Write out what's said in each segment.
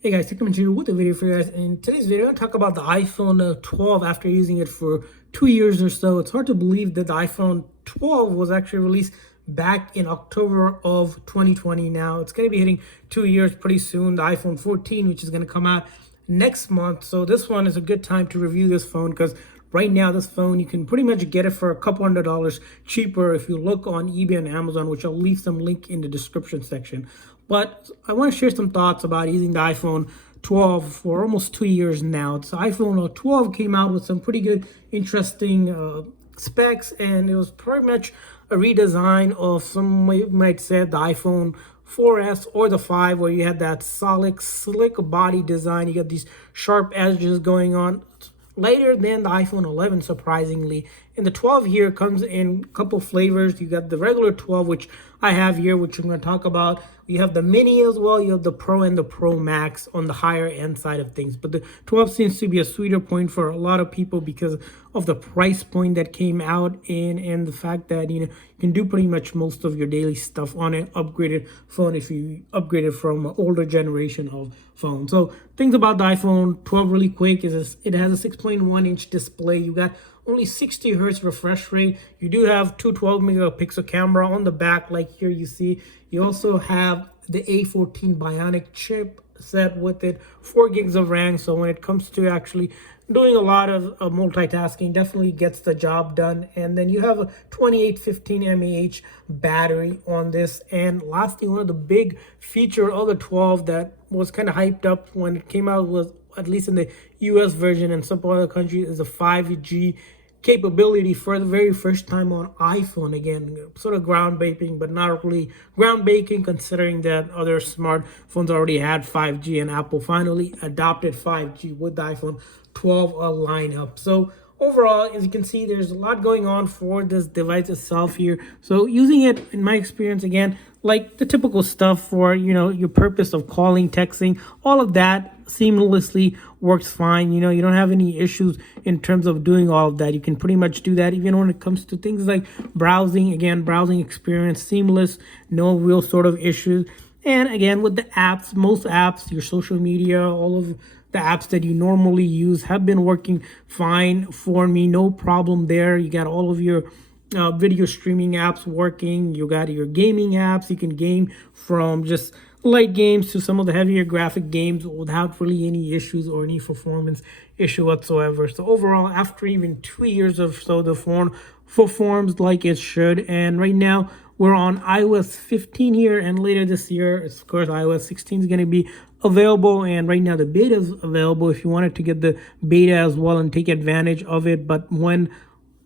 Hey guys, coming to you with a video for you guys. In today's video, I'm going to talk about the iPhone 12 after using it for 2 years or so. It's hard to believe that the iPhone 12 was actually released back in October of 2020. Now it's going to be hitting 2 years pretty soon. The iPhone 14, which is going to come out next month. So this one is a good time to review this phone because right now this phone, you can pretty much get it for a couple $100 cheaper if you look on eBay and Amazon, which I'll leave some link in the description section. But I want to share some thoughts about using the iPhone 12 for almost 2 years now. The iPhone 12 came out with some pretty good, interesting specs, and it was pretty much a redesign of some, you might say, the iPhone 4S or the 5, where you had that solid, slick body design. You got these sharp edges going on. Later than the iPhone 11, surprisingly. And the 12 here comes in a couple flavors. You got the regular 12, which I have here, which I'm going to talk about. You have the mini as well. You have the Pro and the Pro Max on the higher end side of things. But the 12 seems to be a sweeter point for a lot of people because of the price point that came out and the fact that, you can do pretty much most of your daily stuff on an upgraded phone if you upgrade it from an older generation of phone. So things about the iPhone 12 really quick is it has a 6.1-inch display. You got only 60 hertz refresh rate. You do have two 12 megapixel camera on the back, like here you see. You also have the A14 Bionic chip set with it, 4 gigs of RAM. So when it comes to actually doing a lot of multitasking, definitely gets the job done. And then you have a 2815 mAh battery on this. And lastly, one of the big feature of the 12 that was kind of hyped up when it came out, was at least in the US version and some other countries, is a 5G capability for the very first time on iPhone. Again, sort of groundbreaking, but not really groundbreaking considering that other smartphones already had 5G, and Apple finally adopted 5G with the iPhone 12 lineup. So overall, as you can see, there's a lot going on for this device itself here. So using it, in my experience, again, like the typical stuff for, your purpose of calling, texting, all of that seamlessly works fine. You don't have any issues in terms of doing all of that. You can pretty much do that even when it comes to things like browsing. Again, browsing experience seamless, no real sort of issues. And again, with the apps, most apps, your social media, all of the apps that you normally use have been working fine for me. No problem there. You got all of your video streaming apps working. You got your gaming apps. You can game from just light games to some of the heavier graphic games without really any issues or any performance issue whatsoever. So overall, after even 2 years or so, the phone performs like it should. And right now, we're on iOS 15 here, and later this year, of course, iOS 16 is going to be available. And right now, the beta is available if you wanted to get the beta as well and take advantage of it. But when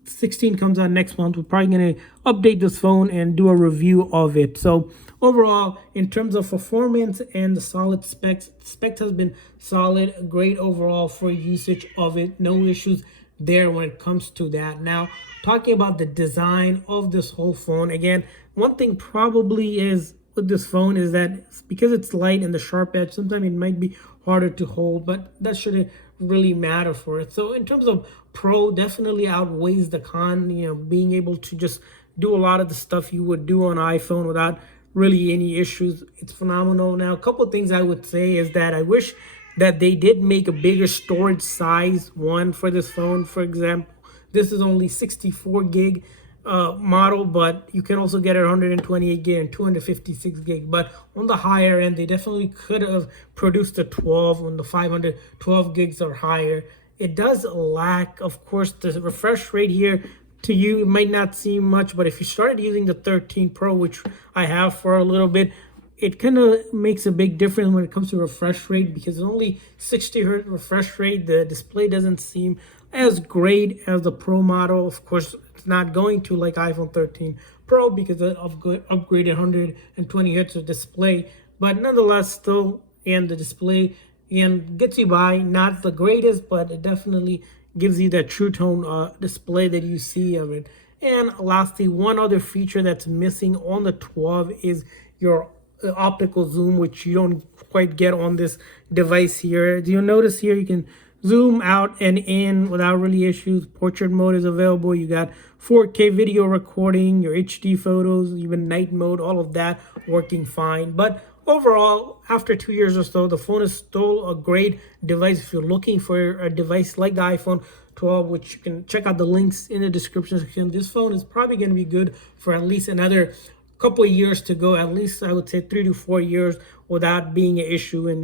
16 comes out next month, we're probably going to update this phone and do a review of it. So overall, in terms of performance and the solid specs has been solid, great overall for usage of it. No issues there when it comes to that. Now, talking about the design of this whole phone, again, one thing probably is with this phone is that because it's light and the sharp edge, sometimes it might be harder to hold, but that shouldn't really matter for it. So in terms of pro, definitely outweighs the con. Being able to just do a lot of the stuff you would do on iPhone without really any issues, it's phenomenal. Now, a couple of things I would say is that I wish that they did make a bigger storage size one for this phone. For example, this is only 64 gig model, but you can also get it 128 gig and 256 gig. But on the higher end, they definitely could have produced a 12 when the 512 gigs are higher. It does lack, of course, the refresh rate here. To you, it might not seem much, but if you started using the 13 Pro, which I have for a little bit, it kind of makes a big difference when it comes to refresh rate, because it's only 60 hertz refresh rate. The display doesn't seem as great as the Pro model. Of course, it's not going to like iPhone 13 Pro because it upgraded 120 hertz of display, but nonetheless, still, and the display and gets you by. Not the greatest, but it definitely gives you that true tone display that you see of it. And lastly, one other feature that's missing on the 12 is your optical zoom, which you don't quite get on this device here. You'll notice here you can zoom out and in without really issues. Portrait mode is available. You got 4K video recording, your HD photos, even night mode, all of that working fine. But overall, after 2 years or so, the phone is still a great device if you're looking for a device like the iPhone 12, which you can check out the links in the description section. This phone is probably going to be good for at least another couple of years to go, at least I would say 3 to 4 years without being an issue, and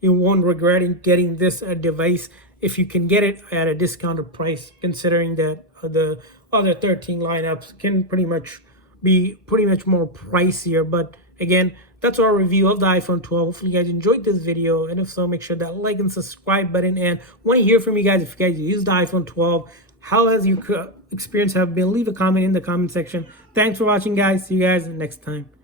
you won't regret in getting this device if you can get it at a discounted price, considering that the other 13 lineups can pretty much more pricier. But again, that's our review of the iPhone 12. Hopefully you guys enjoyed this video, and if so, make sure that like and subscribe button. And want to hear from you guys. If you guys use the iPhone 12, how has your experience have been? Leave a comment in the comment section. Thanks for watching, guys. See you guys next time.